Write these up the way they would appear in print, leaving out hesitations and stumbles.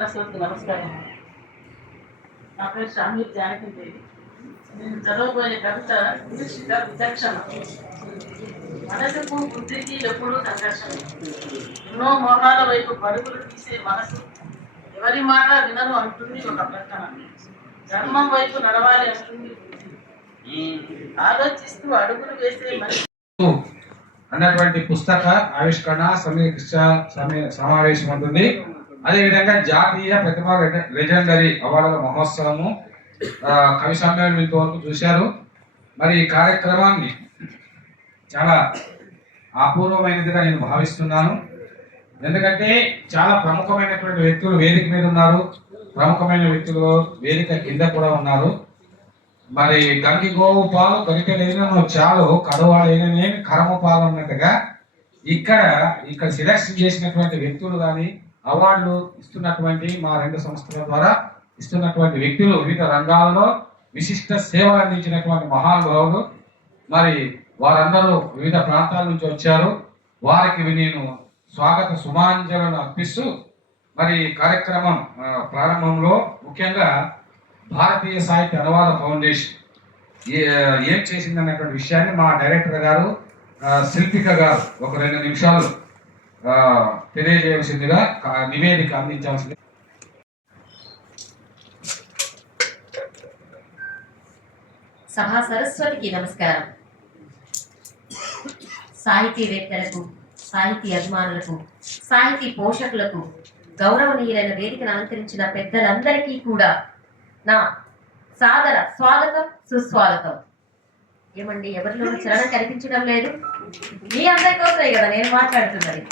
నమస్కారం. నా పేరు షామీర్ జానకిదేవి. నేను చదవబోయే కవిత శీర్షిక విచక్షణ. మనసుకు బుద్ధికి ఎప్పుడూ సంఘర్షణ. ఎన్నో మోహాల వైపు పరుగులు తీసే మనసు ఎవరి మాట వినను అంటుంది ఒక ప్రకటన. ధర్మం వైపు నడవాలి అంటుంది ఆలోచిస్తూ అడుగులు వేసే మనిషి అన్నటువంటి పుస్తక ఆవిష్కరణ సమావేశం ఉంటుంది. అదేవిధంగా జాతీయ ప్రతిభా లెజెండరీ అవార్డుల మహోత్సవము కవి సమ్మేళనం ఇంతవరకు చూశారు. మరి ఈ కార్యక్రమాన్ని చాలా అపూర్వమైనదిగా నేను భావిస్తున్నాను. ఎందుకంటే చాలా ప్రముఖమైనటువంటి వ్యక్తులు వేదిక మీద ఉన్నారు, ప్రముఖమైన వ్యక్తులు వేదిక కింద కూడా ఉన్నారు. మరి గంగి గోవు పాలు గరిటెలైన చాలు కడువాడైననేమి కరము పాలు అన్నట్టుగా ఇక్కడ సెలెక్షన్ చేసినటువంటి వ్యక్తులు కానీ అవార్డులు ఇస్తున్నటువంటి మా రెండు సంస్థల ద్వారా ఇస్తున్నటువంటి వ్యక్తులు వివిధ రంగాలలో విశిష్ట సేవలు అందించినటువంటి మహానుభావులు. మరి వారందరూ వివిధ ప్రాంతాల నుంచి వచ్చారు. వారికి నేను స్వాగత సుమాంజలను అర్పిస్తూ మరి కార్యక్రమం ప్రారంభంలో ముఖ్యంగా భారతీయ సాహిత్య అనువాద ఫౌండేషన్ ఏం చేసిందన్నటువంటి విషయాన్ని మా డైరెక్టర్ గారు శిల్పిక గారు ఒక 2 నిమిషాలు తెలియజేయవలసిందిగా నివేదిక అందించాల్సింది. సభా సరస్వతికి నమస్కారం. సాహితీవేత్తలకు, సాహితీ అభిమానులకు, సాహితీ పోషకులకు, గౌరవనీయులైన వేదికను అలంకరించిన పెద్దలందరికీ కూడా నా సాదర స్వాగతం, సుస్వాగతం. ఏమండి, ఎవరిలో చలనం కనిపించడం లేదు? మీ అందరి కోసమే కదా నేను మాట్లాడుతున్నది.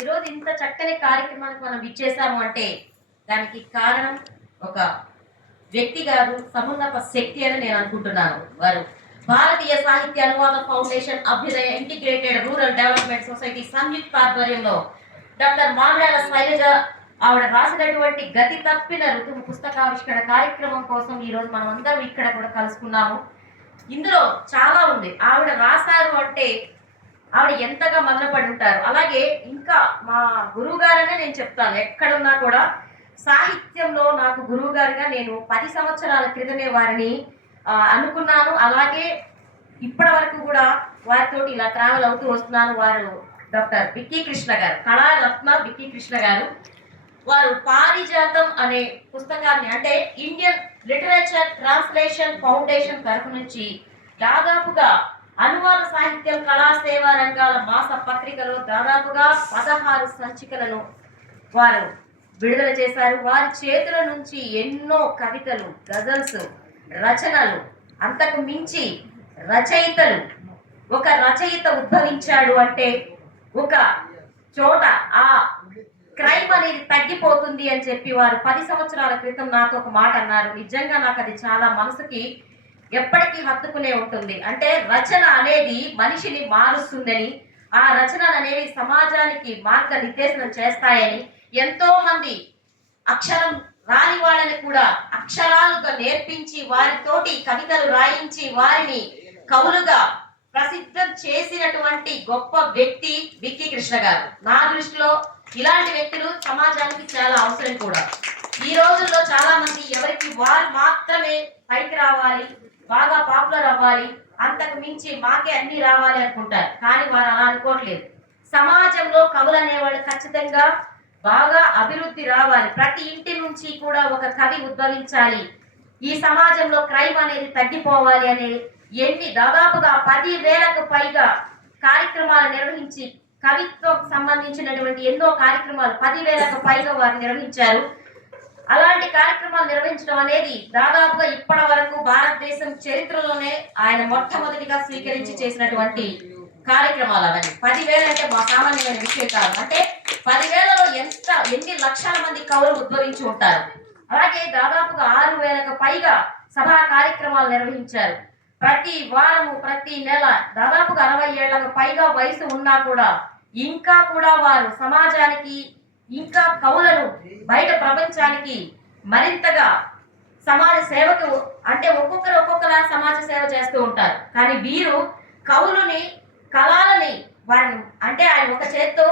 ఈరోజు ఇంత చక్కని కార్యక్రమానికి మనం ఇచ్చేసాము అంటే దానికి కారణం ఒక వ్యక్తి గారు, సమున్నత శక్తి అని నేను అనుకుంటున్నాను. వారు భారతీయ సాహిత్య అనువాద ఫౌండేషన్ అభ్యుదయ ఇంటిగ్రేటెడ్ రూరల్ డెవలప్మెంట్ సొసైటీ సంయుక్త ఆధ్వర్యంలో డాక్టర్ మాండ్యాల శైలజ ఆవిడ రాసినటువంటి గతి తప్పిన ఋతువు పుస్తకావిష్కరణ కార్యక్రమం కోసం ఈరోజు మనం అందరం ఇక్కడ కూడా కలుసుకున్నాము. ఇందులో చాలా ఉంది. ఆవిడ రాశారు అంటే ఆవిడ ఎంతగా మదనపడి ఉంటారు. అలాగే ఇంకా మా గురువు గారనే నేను చెప్తాను, ఎక్కడున్నా కూడా సాహిత్యంలో నాకు గురువు గారుగా నేను 10 సంవత్సరాల క్రితమే వారిని అనుకున్నాను. అలాగే ఇప్పటి వరకు కూడా వారితో ఇలా ట్రావెల్ అవుతూ వస్తున్నాను. వారు డాక్టర్ బిక్కీ కృష్ణ గారు, కళారత్న బిక్కీ కృష్ణ గారు. వారు పారిజాతం అనే పుస్తకాన్ని, అంటే ఇండియన్ లిటరేచర్ ట్రాన్స్లేషన్ ఫౌండేషన్ తరఫు నుంచి దాదాపుగా అనువాద సాహిత్యం, కళా సేవా రంగాల మాస పత్రికలో దాదాపుగా 16 సంచికలను వారు విడుదల చేశారు. వారి చేతుల నుంచి ఎన్నో కవితలు, గజల్స్, రచనలు, అంతకు మించి రచయితలు. ఒక రచయిత ఉద్భవించాడు అంటే ఒక చోట ఆ క్రైమ్ అనేది తగ్గిపోతుంది అని చెప్పి వారు 10 సంవత్సరాల క్రితం నాతో ఒక మాట అన్నారు. నిజంగా నాకు అది చాలా మనసుకి ఎప్పటికీ హత్తుకునే ఉంటుంది. అంటే రచన అనేది మనిషిని మారుస్తుందని, ఆ రచనలు అనేవి సమాజానికి మార్గనిర్దేశనం చేస్తాయని, ఎంతో మంది అక్షరం రాని వాళ్ళని కూడా అక్షరాలుగా నేర్పించి వారితోటి కవితలు రాయించి వారిని కవులుగా ప్రసిద్ధం చేసినటువంటి గొప్ప వ్యక్తి బిక్కీ కృష్ణ గారు. నా దృష్టిలో ఇలాంటి వ్యక్తులు సమాజానికి చాలా అవసరం కూడా. ఈ రోజుల్లో చాలా మంది ఎవరికి వారు మాత్రమే పైకి రావాలి, బాగా పాపులర్ అవ్వాలి, అంతకు మించి మాకే అన్ని రావాలి అనుకుంటారు. కానీ వారు అలా అనుకోవట్లేదు. సమాజంలో కవులు అనేవాళ్ళు ఖచ్చితంగా బాగా అభివృద్ధి రావాలి. ప్రతి ఇంటి నుంచి కూడా ఒక కవి ఉద్భవించాలి. ఈ సమాజంలో క్రైమ్ అనేది తగ్గిపోవాలి అనే దాదాపుగా 10,000కు పైగా కార్యక్రమాలు నిర్వహించి కవిత్వం సంబంధించినటువంటి ఎన్నో కార్యక్రమాలు 10,000కు పైగా వారు నిర్వహించారు. అలాంటి కార్యక్రమాలు నిర్వహించడం అనేది దాదాపుగా ఇప్పటి వరకు భారతదేశం చరిత్రలోనే ఆయన మొట్టమొదటిగా స్వీకరించి చేసినటువంటి కార్యక్రమాలు అవన్నీ. 10,000 అంటే మా సామాన్యమైన విషయం కాదు. అంటే 10,000లో ఎన్ని లక్షల మంది కవులు ఉద్భవించి ఉంటారు. అలాగే దాదాపుగా 6,000కు పైగా సభా కార్యక్రమాలు నిర్వహించారు. ప్రతి వారము, ప్రతి నెల దాదాపుగా 60 ఏళ్లకు పైగా వయసు ఉన్నా కూడా ఇంకా కూడా వారు సమాజానికి, ఇంకా కవులను బయట ప్రపంచానికి మరింతగా సమాజ సేవకు, అంటే ఒక్కొక్కలా సమాజ సేవ చేస్తూ ఉంటారు. కానీ వీరు కవులని, కళలని వారిని, అంటే ఆయన ఒక చేత్తో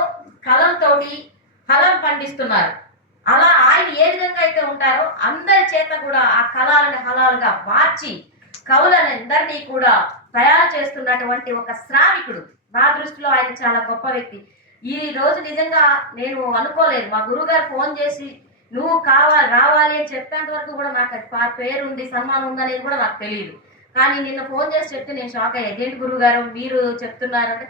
కలంతోటి ఫలం పండిస్తున్నారు. అలా ఆయన ఏ విధంగా అయితే ఉంటారో అందరి చేత కూడా ఆ కళలను హలాలుగా మార్చి కవులందరినీ కూడా తయారు చేస్తున్నటువంటి ఒక శ్రామికుడు. నా దృష్టిలో ఆయన చాలా గొప్ప వ్యక్తి. ఈ రోజు నిజంగా నేను అనుకోలేదు. మా గురుగారు ఫోన్ చేసి నువ్వు రావాలి అని చెప్పేంత వరకు కూడా నాకు అది పేరు ఉంది, సన్మానం ఉంది అనేది కూడా నాకు తెలియదు. కానీ నిన్న ఫోన్ చేసి చెప్తే నేను షాక్ అయ్యాను. ఏంటి గురుగారు మీరు చెప్తున్నారంటే,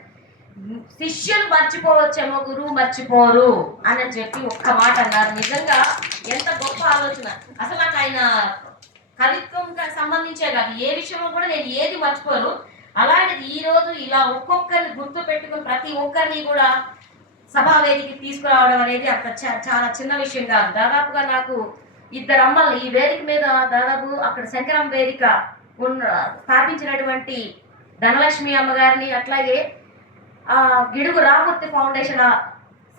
శిష్యులు మర్చిపోవచ్చేమో గురువు మర్చిపోరు అని చెప్పి ఒక్క మాట అన్నారు. నిజంగా ఎంత గొప్ప ఆలోచన. అసలు నాకు ఆయన కవిత్వం సంబంధించే కాదు, ఏ విషయంలో కూడా నేను ఏది మర్చిపోను. అలాంటిది ఈ రోజు ఇలా ఒక్కొక్కరిని గుర్తు పెట్టుకుని ప్రతి ఒక్కరిని కూడా సభావేదికి తీసుకురావడం అనేది అంత చాలా చిన్న విషయం కాదు. దాదాపుగా నాకు 2 అమ్మలు ఈ వేదిక మీద, దాదాపు అక్కడ శంకరం వేదిక స్థాపించినటువంటి ధనలక్ష్మి అమ్మగారిని, అట్లాగే గిడుగు రామూర్తి ఫౌండేషన్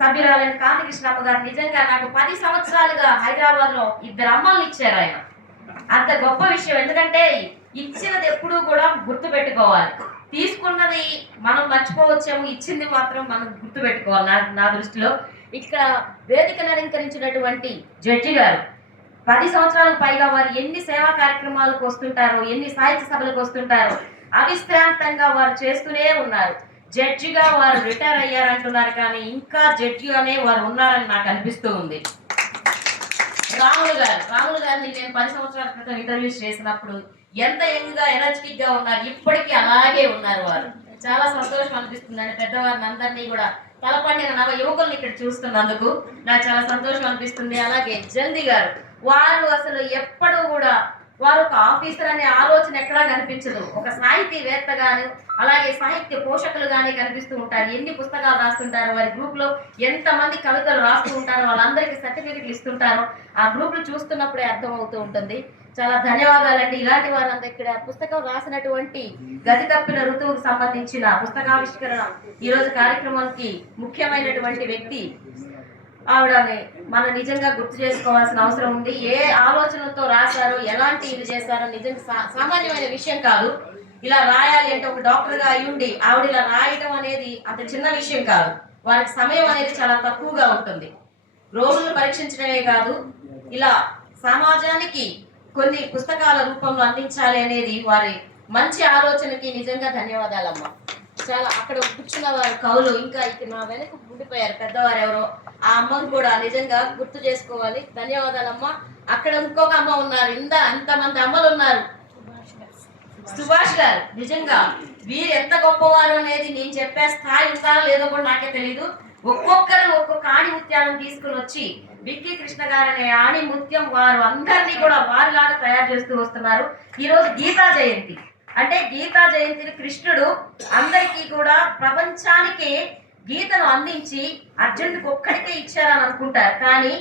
సభ్యురాలైన కాంతికృష్ణ అమ్మగారు నిజంగా నాకు 10 సంవత్సరాలుగా హైదరాబాద్ లో 2 అమ్మల్ని ఇచ్చారు ఆయన. అంత గొప్ప విషయం. ఎందుకంటే ఇచ్చినది ఎప్పుడూ కూడా గుర్తు పెట్టుకోవాలి. తీసుకున్నది మనం మర్చిపోవచ్చేమో, ఇచ్చింది మాత్రం మనం గుర్తు పెట్టుకోవాలి. నా దృష్టిలో ఇక్కడ వేదికను అలంకరించినటువంటి జడ్జి గారు 10 సంవత్సరాలకు పైగా వారు ఎన్ని సేవా కార్యక్రమాలకు వస్తుంటారో, ఎన్ని సాహిత్య సభలకు వస్తుంటారో అవిశ్రాంతంగా వారు చేస్తూనే ఉన్నారు. జడ్జిగా వారు రిటైర్ అయ్యారంటున్నారు, కానీ ఇంకా జడ్జిగానే వారు ఉన్నారని నాకు అనిపిస్తూ ఉంది. రాములు గారిని నేను 10 సంవత్సరాల క్రితం ఇంటర్వ్యూస్ చేసినప్పుడు ఎంత యంగ్ గా ఎనర్జెటిక్ గా ఉన్నారు, ఇప్పటికీ అలాగే ఉన్నారు వారు. చాలా సంతోషం అనిపిస్తుంది అండి. పెద్దవారిని అందరినీ కూడా తలపండిన నవ యువకుల్ని ఇక్కడ చూస్తున్నందుకు నాకు చాలా సంతోషం అనిపిస్తుంది. అలాగే జల్ది గారు, వారు అసలు ఎప్పుడూ కూడా వారు ఒక ఆఫీసర్ అనే ఆలోచన ఎక్కడా కనిపించదు. ఒక సాహితీవేత్త గాను, అలాగే సాహిత్య పోషకులు గానీ కనిపిస్తూ ఉంటారు. ఎన్ని పుస్తకాలు రాస్తుంటారో, వారి గ్రూప్ లో ఎంతమంది కవితలు రాస్తూ ఉంటారో, వాళ్ళందరికీ సర్టిఫికెట్లు ఇస్తుంటారో ఆ గ్రూపులు చూస్తున్నప్పుడే అర్థం అవుతూ ఉంటుంది. చాలా ధన్యవాదాలండి. ఇలాంటి వారంతా ఇక్కడ పుస్తకం రాసినటువంటి గది తప్పిన ఋతువుకు సంబంధించిన పుస్తకావిష్కరణ ఈ రోజు కార్యక్రమానికి ముఖ్యమైనటువంటి వ్యక్తి ఆవిడని మనం నిజంగా గుర్తు చేసుకోవాల్సిన అవసరం ఉంది. ఏ ఆలోచనలతో రాశారో, ఎలాంటి ఇది చేశారో నిజంగా సామాన్యమైన విషయం కాదు. ఇలా రాయాలి అంటే ఒక డాక్టర్ గా అయ్యుండి ఆవిడ ఇలా రాయటం అనేది అంత చిన్న విషయం కాదు. వారికి సమయం అనేది చాలా తక్కువగా ఉంటుంది. రోగులను పరీక్షించడమే కాదు, ఇలా సమాజానికి కొన్ని పుస్తకాల రూపంలో అందించాలి అనేది వారి మంచి ఆలోచనకి నిజంగా ధన్యవాదాలమ్మా. చాలా అక్కడ కూర్చున్న వారు కవులు, ఇంకా ఇక్కడ నా వెనక ఉండిపోయారు పెద్దవారు ఎవరో, ఆ అమ్మను కూడా నిజంగా గుర్తు చేసుకోవాలి. ధన్యవాదాలమ్మా. అక్కడ ఇంకొక అమ్మ ఉన్నారు, అంతమంది అమ్మలు ఉన్నారు. సుభాష్ గారు, నిజంగా వీరు ఎంత గొప్పవారు అనేది నేను చెప్పే స్థాయి ఉంటారో లేదో కూడా నాకే తెలీదు. ఒక్కొక్కరు ఒక్కొక్క ఆణి ముత్యాలను తీసుకుని వచ్చి బిక్కి కృష్ణ గారు అనే ఆణి ముత్యం వారు అందరినీ కూడా వారిలాగా తయారు చేస్తూ వస్తున్నారు. ఈరోజు గీతా జయంతి. అంటే గీతా జయంతిని కృష్ణుడు అందరికీ కూడా ప్రపంచానికి గీతను అందించి అర్జునుడికి ఒక్కడికే ఇచ్చారని అనుకుంటారు, కానీ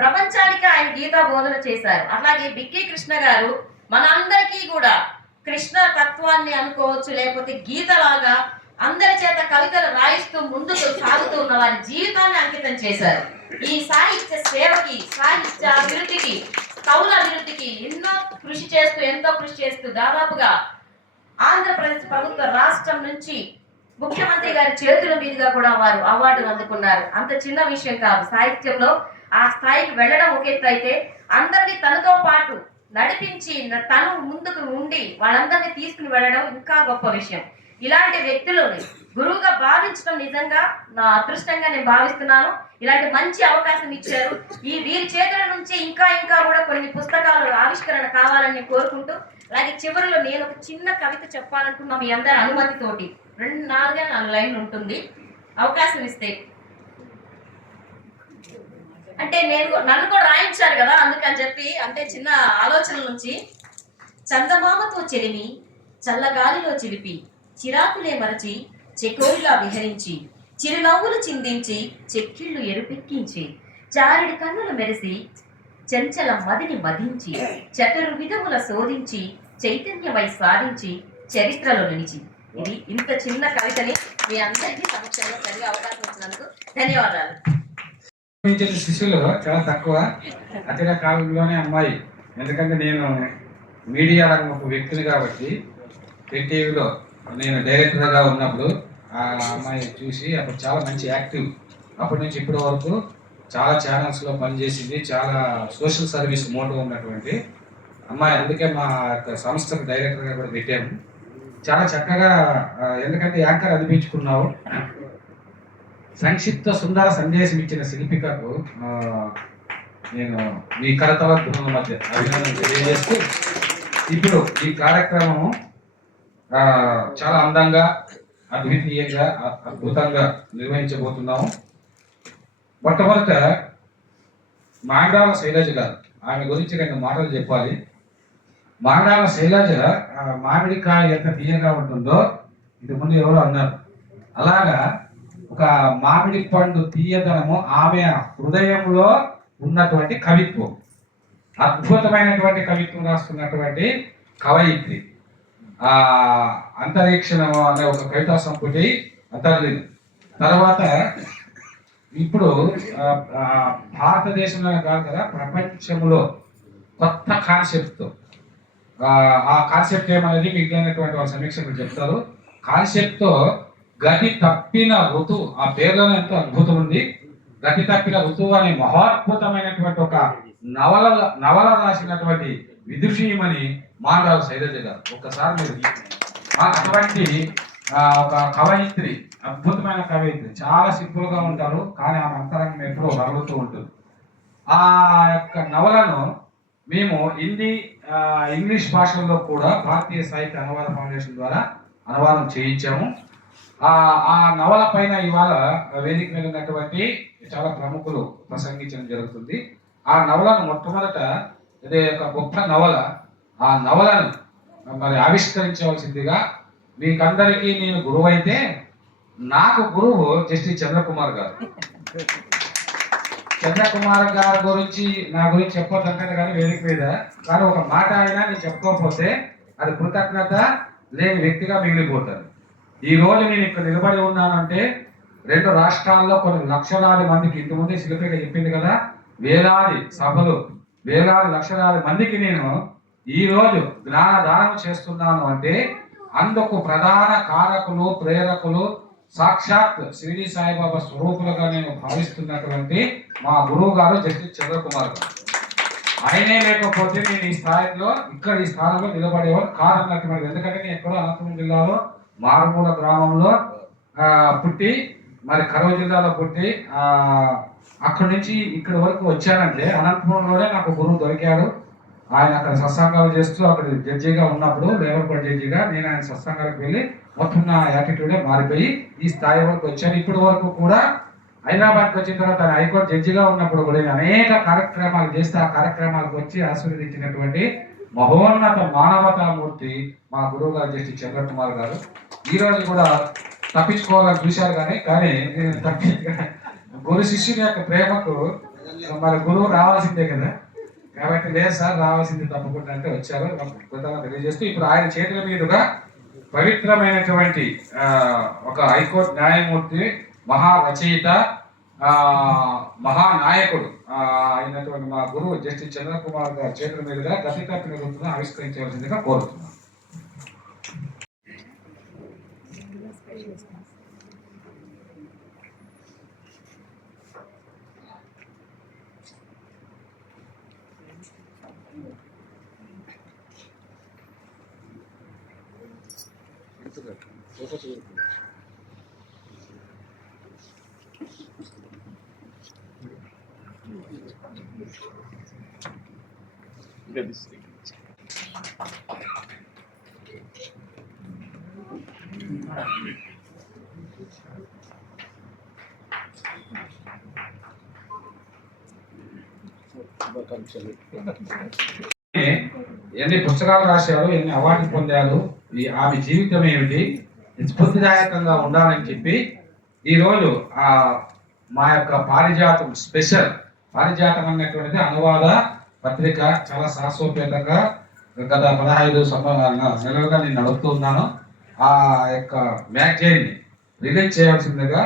ప్రపంచానికి ఆయన గీతా బోధన చేశారు. అలాగే బిక్కి కృష్ణ గారు మనందరికీ కూడా కృష్ణ తత్వాన్ని అనుకోవచ్చు, లేకపోతే గీతలాగా అందరి చేత కవితలు రాయిస్తూ ముందుకు సాగుతూ ఉన్న వారి జీవితాన్ని అంకితం చేశారు. ఈ సాహిత్య సేవకి, సాహిత్య అభివృద్ధికి, కవుల అభివృద్ధికి ఎంతో కృషి చేస్తూ దాదాపుగా ఆంధ్రప్రదేశ్ ప్రభుత్వ రాష్ట్రం నుంచి ముఖ్యమంత్రి గారి చేతుల మీదుగా కూడా వారు అవార్డులు అందుకున్నారు. అంత చిన్న విషయం కాదు. సాహిత్యంలో ఆ స్థాయికి వెళ్ళడం ఒక ఎత్తు అయితే, అందరినీ తనతో పాటు నడిపించి తను ముందుకు ఉండి వాళ్ళందరినీ తీసుకుని వెళ్ళడం ఇంకా గొప్ప విషయం. ఇలాంటి వ్యక్తులని గురువుగా భావించడం నిజంగా నా అదృష్టంగా నేను భావిస్తున్నాను. ఇలాంటి మంచి అవకాశం ఇచ్చారు. వీరి చేతుల నుంచి ఇంకా కూడా కొన్ని పుస్తకాలు ఆవిష్కరణ కావాలని కోరుకుంటూ, అలాగే చివరిలో నేను ఒక చిన్న కవిత చెప్పాలనుకున్నా మీ అందరి అనుమతితోటి. 4 లైన్లు ఉంటుంది, అవకాశం ఇస్తే. అంటే నన్ను కూడా రాయించారు కదా, అందుకని చెప్పి అంటే చిన్న ఆలోచన నుంచి. చందమామతో చెలిమి చల్లగాలిలో చిలిపి, చిరాకులే మరచి చెకోరిలా విహరించి, చిరునవ్వులు చిందించి చెక్కిళ్ళు ఎరుపెక్కించి, చారిడి కన్నులు మెరిసి చంచల మదిని మదించి, చతుర్విధముల శోధించి చైతన్యమై సాధించి చరిత్రలో నిలిచి. ఇది ఇంత చిన్న కవితని మీ అందరికీ సమక్షంలో సరిగా అవకాశం ఇచ్చినందుకు ధన్యవాదాలు. శిష్యులు చాలా తక్కువ, అతిగా కాలంలోనే అమ్మాయి. ఎందుకంటే నేను మీడియా రంగం ఒక వ్యక్తిని కాబట్టి టీవీలో నేను డైరెక్టర్గా ఉన్నప్పుడు ఆ అమ్మాయి చూసి అప్పుడు చాలా మంచి యాక్టివ్. అప్పటి నుంచి ఇప్పటి వరకు చాలా ఛానల్స్లో పనిచేసింది, చాలా సోషల్ సర్వీస్ మోటో ఉన్నటువంటి అమ్మాయి. అందుకే మా యొక్క సంస్థకు డైరెక్టర్గా కూడా పెట్టాము. చాలా చక్కగా ఎందుకంటే యాంకర్ అనిపించుకున్నావు. సంక్షిప్త సుందర సందేశం ఇచ్చిన శిల్పికకు నేను మీ కరతల గృహం మధ్య అభినందన తెలియజేస్తూ ఇప్పుడు ఈ కార్యక్రమం చాలా అందంగా, అద్వితీయంగా, అద్భుతంగా నిర్వహించబోతున్నాము. మొట్టమొదట మాండాల శైలజ గారు, ఆమె గురించి 2 మాటలు చెప్పాలి. మాండాల శైలజ మామిడికాయ ఎంత తీయగా ఉంటుందో ఇది ముందు ఎవరో అన్నారు, అలాగా ఒక మామిడి పండు తీయదనము ఆమె హృదయంలో ఉన్నటువంటి కవిత్వం, అద్భుతమైనటువంటి కవిత్వం రాస్తున్నటువంటి కవయిత్రి. అంతరిక్షణము అనే ఒక కవితా సంపుటి అంతర్లీనం. తర్వాత ఇప్పుడు భారతదేశంలో కాదు కదా, ప్రపంచంలో కొత్త కాన్సెప్ట్తో, ఆ కాన్సెప్ట్ ఏమనేది మిగిలినటువంటి వాళ్ళ సమీక్షకులు చెప్తారు. కాన్సెప్ట్తో గతి తప్పిన ఋతువు, ఆ పేర్లోనే ఎంతో అద్భుతం ఉంది. గతి తప్పిన ఋతువు అనే మహోద్భుతమైనటువంటి ఒక నవల రాసినటువంటి విదుషీయమని మాండాల శైలజ గారు. ఒక్కసారి మీరు అటువంటి ఒక కవయిత్రి, అద్భుతమైన కవయిత్రి, చాలా సింపుల్ గా ఉంటారు కానీ ఆమె అంతరంగం ఎప్పుడూ వరుగుతూ ఉంటుంది. ఆ యొక్క నవలను మేము హిందీ, ఇంగ్లీష్ భాషల్లో కూడా భారతీయ సాహిత్య అనువాద ఫౌండేషన్ ద్వారా అనువాదం చేయించాము. ఆ నవల పైన ఇవాళ వేదిక మీద ఉన్నటువంటి చాలా ప్రముఖులు ప్రసంగించడం జరుగుతుంది. ఆ నవలను మొట్టమొదట, ఇది ఒక గొప్ప నవల, ఆ నవలను మరి ఆవిష్కరించవలసిందిగా మీకందరికీ నేను గురువు అయితే, నాకు గురువు జస్టిస్ చంద్రకుమార్ గారు. చంద్రకుమార్ గారి గురించి నా గురించి చెప్పొద్దంటే కానీ వేదిక మీద, కానీ ఒక మాట అయినా నేను చెప్పుకోకపోతే అది కృతజ్ఞత లేని వ్యక్తిగా మిగిలిపోతాను. ఈ రోజు నేను ఇక్కడ నిలబడి ఉన్నానంటే 2 రాష్ట్రాల్లో కొన్ని లక్షలాది మందికి, ఇంతకుముందే శిల్పిక చెప్పింది కదా, వేలాది సభలు, వేలాది లక్షలాది మందికి నేను ఈ రోజు జ్ఞానదానం చేస్తున్నాను అంటే అందుకు ప్రధాన కారకులు, ప్రేరకులు సాక్షాత్ షిరిడి సాయిబాబా స్వరూపులుగా నేను భావిస్తున్నటువంటి మా గురువు గారు జస్టిస్ చంద్రకుమార్ గారు. ఆయనే లేకపోతే నేను ఈ స్థాయిలో, ఈ స్థానంలో నిలబడేవాడు కాదన్నటువంటి. ఎందుకంటే నేను ఎక్కడో అనంతపురం జిల్లాలో మారుమూల గ్రామంలో పుట్టి, మరి కరవ జిల్లాలో పుట్టి అక్కడి నుంచి ఇక్కడి వరకు వచ్చానంటే అనంతపురంలోనే నాకు గురువు దొరికాడు. ఆయన అక్కడ సత్సంగాలు చేస్తూ అక్కడ జడ్జిగా ఉన్నప్పుడు, లేబర్ కోర్ట్ జడ్జిగా, నేను ఆయన సత్సంగాలకు వెళ్ళి మొత్తం నా యాటిట్యూడే మారిపోయి ఈ స్థాయి వరకు వచ్చాను. ఇప్పటి వరకు కూడా హైదరాబాద్కి వచ్చిన తర్వాత హైకోర్టు జడ్జిగా ఉన్నప్పుడు కూడా అనేక కార్యక్రమాలు చేస్తే ఆ కార్యక్రమాలకు వచ్చి ఆశీర్వదించినటువంటి మహోన్నత మానవతామూర్తి మా గురువు గారు జస్టిస్ చంద్రకుమార్ గారు. ఈ రోజు కూడా తప్పించుకోవాలని చూశారు కానీ గురు శిష్యుని యొక్క ప్రేమకు మరి గురువు రావాల్సిందే కదా, కాబట్టి లేదు సార్ రావాల్సింది తప్పకుండా అంటే వచ్చారు. కృతజ్ఞతలు తెలియజేస్తూ ఇప్పుడు ఆయన చేతుల మీదుగా పవిత్రమైనటువంటి ఒక హైకోర్టు న్యాయమూర్తి, మహా రచయిత, మహానాయకుడు అయినటువంటి మా గురువు జస్టిస్ చంద్రకుమార్ గారి చేతుల మీదుగా గతి తప్పిన ఋతువును ఆవిష్కరించవలసిందిగా కోరుతున్నాను. ఎన్ని పుస్తకాలు రాశారు, ఎన్ని అవార్డులు పొందారు, ఆమె జీవితం ఏమిటి, స్ఫూర్తిదాయకంగా ఉండాలని చెప్పి ఈరోజు మా యొక్క పారిజాతం స్పెషల్, పారిజాతం అన్నటువంటిది అనువాద పత్రిక, చాలా శాస్త్రోపేతంగా గత 15 నెలలుగా నేను నడుపుతున్నాను. ఆ యొక్క మ్యాగజైన్ని రిలీజ్ చేయాల్సిందిగా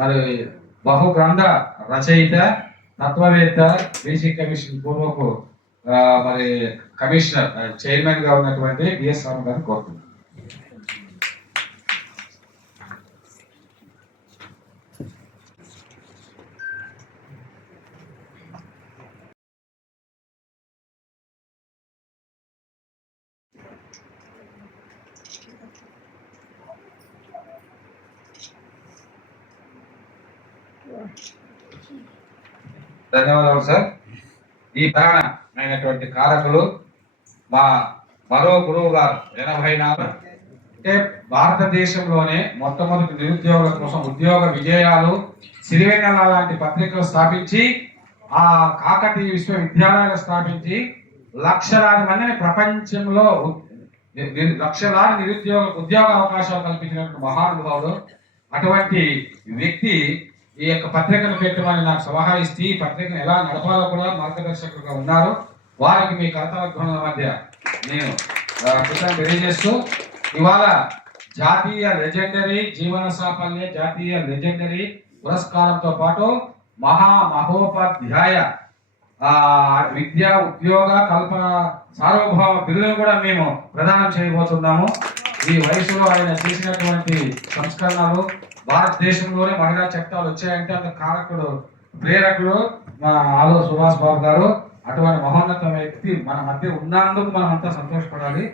మరి బహుగ్రంథ రచయిత, తత్వవేత్త, బీసీ కమిషన్ పూర్వపు మరి కమిషనర్, చైర్మన్ గా ఉన్నటువంటి బిఎస్ రామ్ గారిని కోరుతున్నాను. ధన్యవాదాలు సార్. ఈ ప్రధానమైనటువంటి కారకులు మా మరో గురువు గారు 84 అంటే భారతదేశంలోనే మొట్టమొదటి నిరుద్యోగుల కోసం ఉద్యోగ విజయాలు సిరివెన్నెల లాంటి పత్రికలు స్థాపించి ఆ కాకతీయ విశ్వవిద్యాలయాలు స్థాపించి లక్షలాది మందిని ప్రపంచంలో లక్షలాది నిరుద్యోగులకు ఉద్యోగ అవకాశాలు కల్పించినటువంటి మహానుభావుడు. అటువంటి వ్యక్తి ఈ యొక్క పత్రికను పెట్టమని నాకు సలహా ఇస్తే ఈ పత్రికను ఎలా నడపాలో కూడా మార్గదర్శకులుగా ఉన్నారు. వారికి మీ కర్తవ్య మధ్య నేను కృతజ్ఞతలు తెలియజేస్తూ ఇవాళ జాతీయ లెజెండరీ జీవన సాఫల్య జాతీయ లెజెండరీ పురస్కారంతో పాటు మహోపాధ్యాయ విద్యా ఉద్యోగ కల్పన సార్వభౌమ బిరుదును కూడా మేము ప్రదానం చేయబోతున్నాము. ఈ వయసులో ఆయన చేసినటువంటి సంస్కరణలు భారతదేశంలోనే మహిళా చట్టాలు వచ్చాయంటే అంత కారకుడు ప్రేరకుడు మా ఆలో సుభాష్ బాబు గారు. అటువంటి మహోన్నత వ్యక్తి మన మధ్య ఉన్నందుకు మనం అంతా సంతోషపడాలి.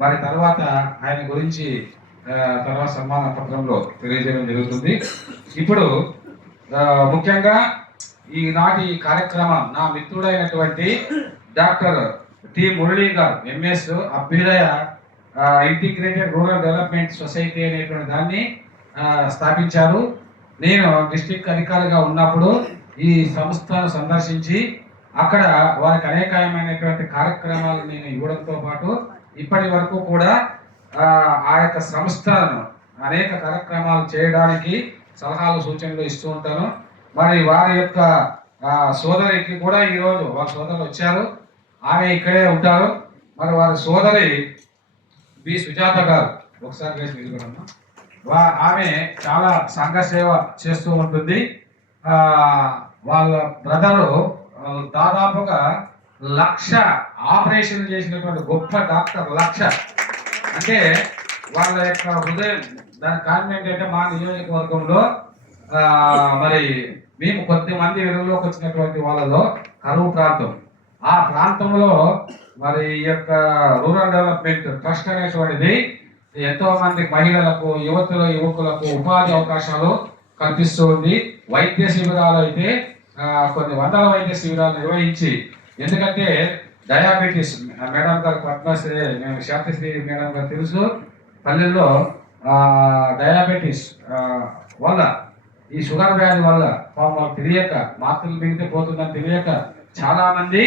వారి తర్వాత ఆయన గురించి తర్వాత సన్మాన పత్రంలో తెలియజేయడం జరుగుతుంది. ఇప్పుడు ముఖ్యంగా ఈనాటి కార్యక్రమం నా మిత్రుడైనటువంటి డాక్టర్ టి మురళీ గారు ఎంఎస్ అభ్యుదయ ఇంటిగ్రేటెడ్ రూరల్ డెవలప్మెంట్ సొసైటీ అనేటువంటి దాన్ని స్థాపించారు. నేను డిస్ట్రిక్ట్ అధికారిగా ఉన్నప్పుడు ఈ సంస్థను సందర్శించి అక్కడ వారికి అనేకమైనటువంటి కార్యక్రమాలు నేను ఇవ్వడంతో పాటు ఇప్పటి వరకు కూడా ఆ యొక్క సంస్థను అనేక కార్యక్రమాలు చేయడానికి సలహాలు సూచనలు ఇస్తూ ఉంటాను. మరి వారి యొక్క సోదరికి కూడా ఈరోజు వారి సోదరులు వచ్చారు, ఆమె ఇక్కడే ఉంటారు. మరి వారి సోదరి బి సుజాత గారు ఒకసారి వేసి నిలబడమ్మా. ఆమె చాలా సంఘ సేవ చేస్తూ ఉంటుంది. వాళ్ళ బ్రదరు దాదాపుగా 1,00,000 ఆపరేషన్లు చేసినటువంటి గొప్ప డాక్టర్. 1,00,000 అంటే వాళ్ళ యొక్క హృదయం దాని కారణం ఏంటంటే మా నియోజకవర్గంలో మరి మేము కొద్దిమంది వెలుగులోకి వచ్చినటువంటి వాళ్ళలో కరువు ప్రాంతం, ఆ ప్రాంతంలో మరి ఈ యొక్క రూరల్ డెవలప్మెంట్ ట్రస్ట్ అనేటువంటిది ఎంతో మంది మహిళలకు యువకులకు ఉపాధి అవకాశాలు కల్పిస్తూ ఉంది. వైద్య శిబిరాలు అయితే కొన్ని వందల వైద్య శిబిరాలు నిర్వహించి, ఎందుకంటే డయాబెటీస్ మేడం గారు పద్మశ్రీ మేము శాంతిశ్రీ మేడం గారు తెలుసు, పల్లెల్లో డయాబెటీస్ వల్ల ఈ షుగర్ వ్యాధి వల్ల వాళ్ళకి తెలియక మాత్రలు మిగితే పోతుందని తెలియక చాలా మంది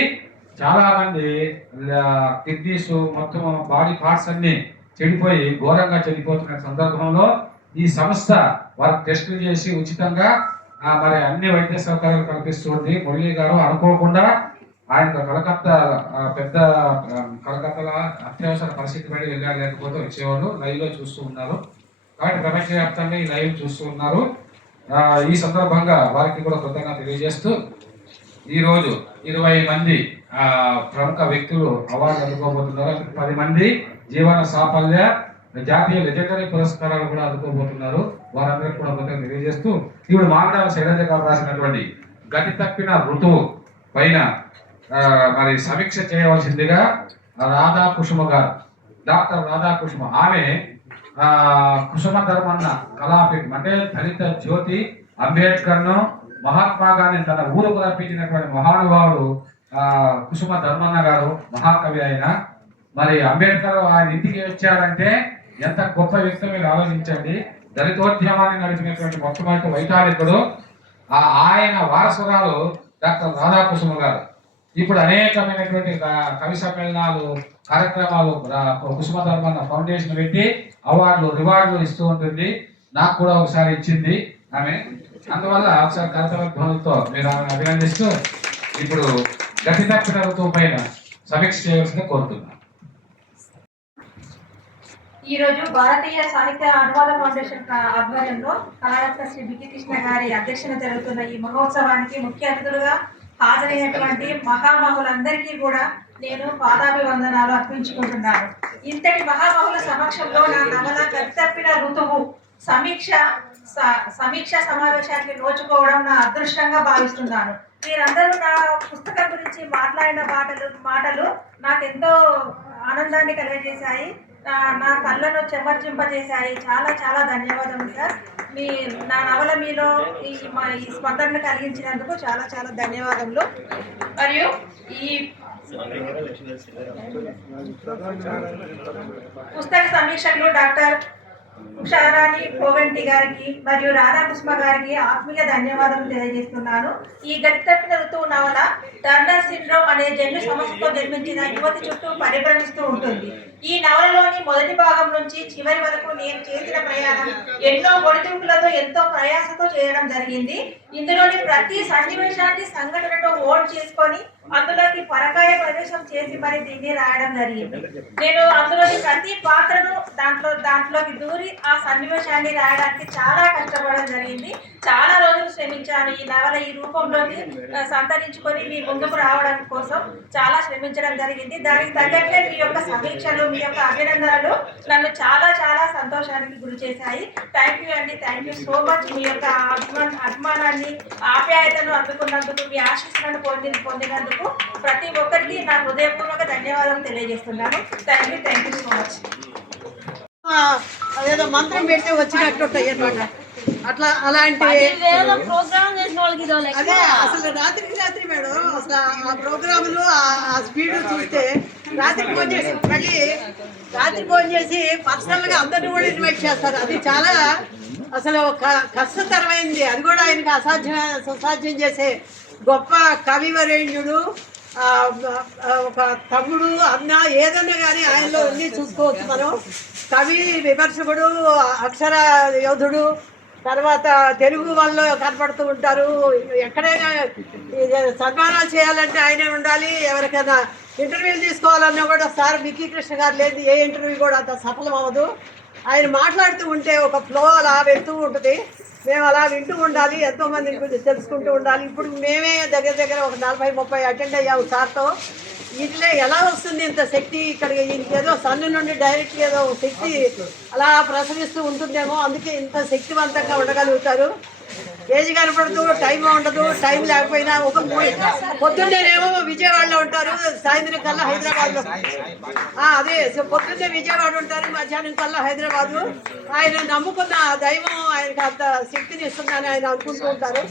కిడ్నీస్ మొత్తం బాడీ పార్ట్స్ అన్ని చెడిపోయి ఘోరంగా చెడిపోతున్న సందర్భంలో ఈ సంస్థ వారికి టెస్టులు చేసి ఉచితంగా మరి అన్ని వైద్య సౌకర్యాలు కల్పిస్తుంది. మురళీ గారు అనుకోకుండా ఆయన కలకత్తాలో అత్యవసర పరిస్థితి పడి వెళ్ళలేకపోతే వచ్చేవాళ్ళు లైవ్లో చూస్తూ ఉన్నారు. కాబట్టి ప్రపంచవ్యాప్తంగా ఈ లైవ్ చూస్తూ ఉన్నారు. ఈ సందర్భంగా వారికి కూడా కృతజ్ఞత తెలియజేస్తూ ఈరోజు 20 మంది ప్రముఖ వ్యక్తులు అవార్డు అందుకోబోతున్నారు. 10 మంది జీవన సాఫల్య జాతీయ లెజెండరీ పురస్కారాలు కూడా అందుకోబోతున్నారు. వారందరికీ కూడా కృతజ్ఞత తెలియజేస్తూ ఇప్పుడు మామిడాల శైలజ గారు రాసినటువంటి గతి తప్పిన ఋతువు పైన మరి సమీక్ష చేయవలసిందిగా రాధాకుసుమ గారు, డాక్టర్ రాధాకుసుమ, ఆమె కుసుమ ధర్మన్న కళాపీఠం అంటే దళిత జ్యోతి అంబేద్కర్ను మహాత్మా గాంధీ తన ఊరుకు రప్పించినటువంటి మహానుభావుడు కుసుమ ధర్మన్న గారు, మహాకవి ఆయన. మరి అంబేద్కర్ ఆయన ఇంటికి వచ్చారంటే ఎంత గొప్ప వ్యక్తి మీరు ఆలోచించండి. దళితోద్యమాన్ని నడిపినటువంటి మొట్టమొదటి వైతాళికుడు ఆయన వారసురాలు డాక్టర్ రాధాకుసుమ గారు. ఇప్పుడు అనేకమైనటువంటి కవి సమ్మేళనాలు కార్యక్రమాలు కుసుమ ధర్మన్న ఫౌండేషన్ పెట్టి అవార్డులు రివార్డులు ఇస్తూ ఉంటుంది. నాకు కూడా ఒకసారి ఇచ్చింది ఆమె. అందువల్ల ఒకసారి కర్తవ్యంతో మీరు ఆమెను అభినందిస్తూ ఇప్పుడు గతి తప్పిన ఋతువు పైన సమీక్ష చేయవలసిందిగా కోరుతున్నాను. ఈరోజు భారతీయ సాహిత్య అనువాద ఫౌండేషన్ ఆధ్వర్యంలో కళారత్న శ్రీ బికి కృష్ణ గారి అధ్యక్షన జరుగుతున్న ఈ మహోత్సవానికి ముఖ్య అతిథులుగా హాజరైనటువంటి మహామహులందరికీ కూడా నేను పాదాభివందనాలు అర్పించుకుంటున్నాను. ఇంతటి మహామహుల సమక్షంలో నా నవల గతి తప్పిన ఋతువు సమీక్ష సమావేశానికి నోచుకోవడం నా అదృష్టంగా భావిస్తున్నాను. మీరందరూ నా పుస్తకం గురించి మాట్లాడిన మాటలు నాకెంతో ఆనందాన్ని కలిగజేశాయి. నా కళ్ళను చెమర్చింపజేశాయి. చాలా చాలా ధన్యవాదములు సార్. నా నవల మీలో ఈ స్పందనను కలిగించినందుకు చాలా చాలా ధన్యవాదములు. మరియు ఈ పుస్తక సమీక్షకులు డాక్టర్ ఉషారాణి పోగంటి గారికి మరియు రాధాకృష్ణ గారికి ఆత్మీయ ధన్యవాదాలు తెలియజేస్తున్నాను. ఈ గడితప్పిన ఋతువు నవల టర్నర్ సిండ్రోమ్ అనే జన్యు సమస్యతో జన్మించిన యువతి చుట్టూ పరిభ్రమిస్తూ ఉంటుంది. ఈ నవలలోని మొదటి భాగం నుంచి చివరి వరకు నేను చేసిన ప్రయాణం ఎన్నో ఒడిదుడుకులతో ఎంతో ప్రయాసతో చేయడం జరిగింది. ఇందులోని ప్రతి సన్నివేశాన్ని సంఘటనతో ఓన్ చేసుకొని అందులోకి పరకాయ ప్రవేశం చేసి మరి దీన్ని రాయడం జరిగింది. నేను అందులోని ప్రతి పాత్రను దాంట్లోకి దూరి ఆ సన్నివేశాన్ని రాయడానికి చాలా కష్టపడడం జరిగింది. చాలా రోజులు శ్రమించాను. ఈ నవల ఈ రూపంలోకి సంతరించుకొని మీ ముందుకు రావడం కోసం చాలా శ్రమించడం జరిగింది. దానికి తగ్గట్లే మీ యొక్క సమీక్షలు, మీ యొక్క అభినందనలు నన్ను చాలా చాలా సంతోషానికి గురి చేశాయి. థ్యాంక్ యూ అండి. Thank you so much. మీ యొక్క అభిమానాన్ని, ఆప్యాయతను అందుకున్నందుకు, మీ ఆశీస్సులను పొందినందుకు ప్రతి ఒక్కరికి నా హృదయపూర్వక ధన్యవాదాలు తెలియజేస్తున్నాను. Thank you so much. అదేదో మంత్రం పెడితే వచ్చినట్టు ఉంటాయి అన్నమాట. అట్లా అలాంటి అదే అసలు రాత్రికి రాత్రి మేడం అసలు ఆ ప్రోగ్రాములు ఆ స్పీడ్ చూస్తే రాత్రి ఫోన్ చేసి మళ్ళీ రాత్రి ఫోన్ చేసి పర్సనల్ గా అందరిని కూడా ఇన్వైట్ చేస్తారు. అది చాలా అసలు కష్టతరమైంది. అది కూడా ఆయనకి సుసాధ్యం చేసే గొప్ప కవివరేణ్యుడు, ఒక తమ్ముడు, అన్న, ఏదన్నా కానీ ఆయనలో అన్నీ చూసుకోవచ్చు మనం. కవి, విమర్శకుడు, అక్షర యోధుడు, తర్వాత తెలుగు వాళ్ళు కనపడుతూ ఉంటారు. ఎక్కడైనా సన్మానాలు చేయాలంటే ఆయనే ఉండాలి. ఎవరికైనా ఇంటర్వ్యూలు తీసుకోవాలన్నా కూడా సార్ వికీ కృష్ణ గారు లేదు ఏ ఇంటర్వ్యూ కూడా అంత సఫలం అవ్వదు. ఆయన మాట్లాడుతూ ఉంటే ఒక ఫ్లో అలా వెళ్తూ ఉంటుంది. మేము అలా వింటూ ఉండాలి, ఎంతోమంది గురించి తెలుసుకుంటూ ఉండాలి. ఇప్పుడు మేమే దగ్గర ఒక 40-30 అటెండ్ అయ్యాము సార్తో. వీటిలో ఎలా వస్తుంది ఇంత శక్తి? ఇక్కడ ఏదో సన్ను నుండి డైరెక్ట్ ఏదో శక్తి అలా ప్రసరిస్తూ ఉంటుందేమో, అందుకే ఇంత శక్తివంతంగా ఉండగలుగుతారు. ఏజ్ కనపడుతూ టైం ఉండదు. టైం లేకపోయినా ఒక పొద్దున్నేనేమో విజయవాడలో ఉంటారు, సాయంత్రం కల్లా హైదరాబాద్లో. అదే పొద్దున్నే విజయవాడ ఉంటారు, మధ్యాహ్నం కల్లా హైదరాబాదు. ఆయన నమ్ముకున్న దైవం ఆయనకు అంత శక్తిని ఇస్తుందని ఆయన అనుకుంటూ ఉంటారు.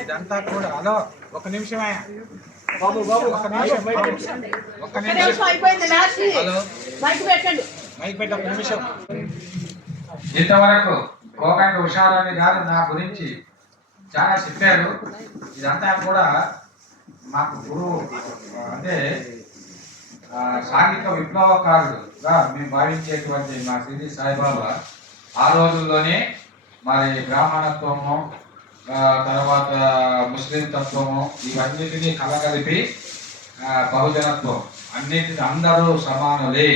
ఇదంతా కూడా హలో ఒక నిమిషమే అయిపోయింది. లాస్ట్ మైక్ పెట్టండి. మైక్ పెట్టి ఒక నిమిషం. ఇంతవరకు కోకంటి ఉషారాణి గారు నా గురించి చాలా చెప్పారు. ఇదంతా కూడా మాకు గురువు అంటే సాంఘిక విప్లవకారుడుగా మేము భావించేటువంటి మా శ్రీ సాయిబాబా ఆ రోజుల్లోనే మరి బ్రాహ్మణత్వము, తర్వాత ముస్లిం తత్వము, ఇవన్నిటినీ కలగలిపి బహుజనత్వం, అన్నిటిని అందరూ సమానులే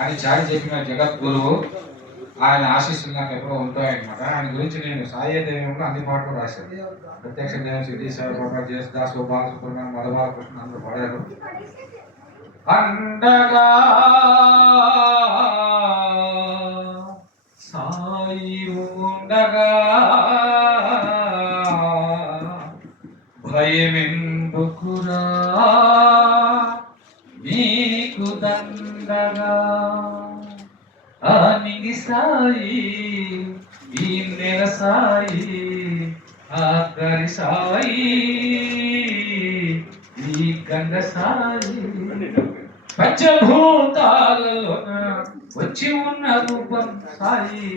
అని చాటి చెప్పిన జగద్గురువు. ఆయన ఆశీస్సులు నాకు ఎప్పుడో ఉంటాయన్నమాట. ఆయన గురించి నేను సాయి దేవంలో అన్ని పాటలు రాశాను. ప్రత్యక్ష దేవం, సిద్ధి సాయిబాబా, జయదాస్, బాలసుబ్రహ్మణ్యం, మధుబాలకృష్ణ అందరూ పడారు. అండగా సాయి ఉండగా భయమెందుకురా నీకు దండగా ఆనిగి సాయి ఈ నెల సాయి ఆఖరి సాయి ఈ గంగ సాయి పంచభూతాలలోన వచ్చి ఉన్న రూపం సాయి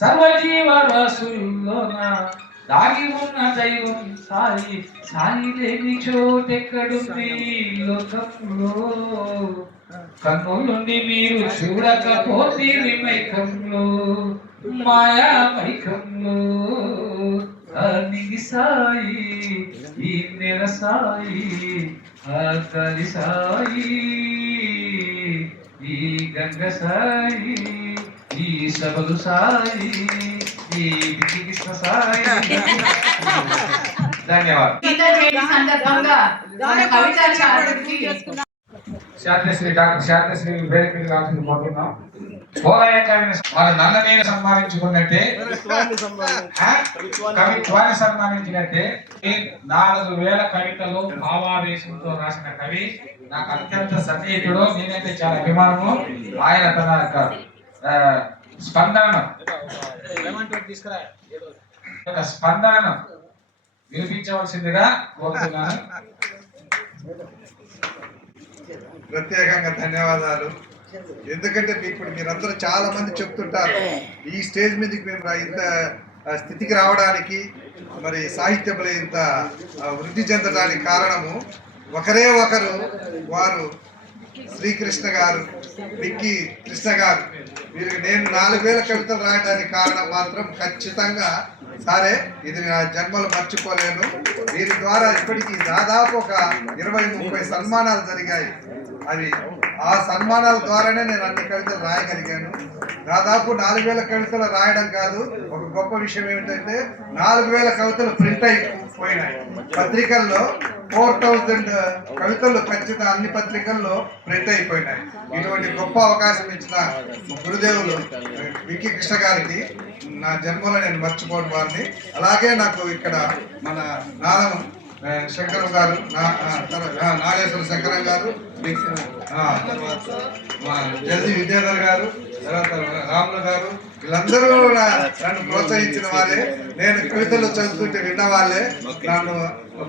సర్వజీవరాశుల్లోన దాగి ఉన్న దైవం సాయి. సాయి లేని చోటెక్కడుంది లోకంలో? కన్నులుండి మీరు చూడకపోతే మైకంలో, మాయా మైకంలో అనిగి సాయి ఈ నెల సాయి ఆకలి సాయి ఈ గంగ సాయి ఈ సబలు సాయి ఈ కృష్ణ సాయి. ధన్యవాదాలు. శాంతశ్రీ డాక్టర్ శాంతశ్రీ వేదిక మీద రావాల్సింది కోరుతున్నాం. పోలయ్య కవిని వాళ్ళు నన్ననేని సన్మానించుకున్నట్టే కవిత్వాన్ని సన్మానించినట్టే 4000 కవితలు భావావేశంతో రాసిన కవి నాకు అత్యంత సన్నిహితుడు. నేనైతే చాలా అభిమానము. ఆయన తన స్పందనను వినిపించవలసిందిగా కోరుతున్నాను. ప్రత్యేకంగా ధన్యవాదాలు. ఎందుకంటే ఇప్పుడు మీరందరూ చాలా మంది చెప్తుంటారు ఈ స్టేజ్ మీదకి మేము ఇంత స్థితికి రావడానికి మరి సాహిత్యంలో ఇంత వృద్ధి చెందడానికి కారణము ఒకరే ఒకరు, వారు శ్రీకృష్ణ గారు, విక్కీ కృష్ణ గారు. వీరికి నేను 4000 కవితలు రాయడానికి కారణం మాత్రం ఖచ్చితంగా సరే, ఇది నా జన్మలు మర్చిపోలేను. వీరి ద్వారా ఇప్పటికీ దాదాపు ఒక 20-30 సన్మానాలు జరిగాయి. అవి ఆ సన్మానాల ద్వారానే నేను అన్ని కవితలు రాయగలిగాను. దాదాపు 4000 కవితలు రాయడం కాదు, ఒక గొప్ప విషయం ఏమిటంటే 4000 కవితలు ప్రింట్ అయిపోయినాయి. పత్రికల్లో 4000 కవితలు ఖచ్చితంగా అన్ని పత్రికల్లో ప్రింట్ అయిపోయినాయి. ఇటువంటి గొప్ప అవకాశం ఇచ్చిన గురుదేవులు విక్కీ కృష్ణ గారికి నా జన్మలో నేను మర్చిపోను వారిని. అలాగే నాకు ఇక్కడ మన నాదం శంకరం గారు, నాగేశ్వర శంకరం గారు, జల్దీ విద్యాధర్ గారు, తర్వాత రాములు గారు, వీళ్ళందరూ నన్ను ప్రోత్సహించిన వాళ్ళే. నేను కవితలు చదువుతుంటే విన్న వాళ్ళే, నన్ను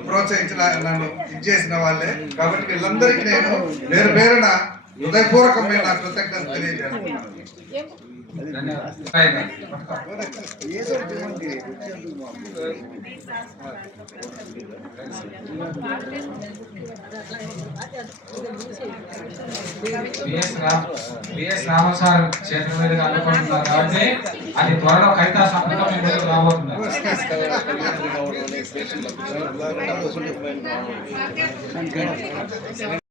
ప్రోత్సహించిన, నన్ను ఇచ్చేసిన వాళ్ళే. కాబట్టి వీళ్ళందరికీ నేను పేరు పేరున హృదయపూర్వకమైన కృతజ్ఞతలు తెలియజేస్తున్నాను. బిఎస్ రామసార్ చేతుల మీదుగా అందుకుంటున్నారు కాబట్టి అది త్వరలో కవితా సంపుటం మీదకి రాబోతున్నారు.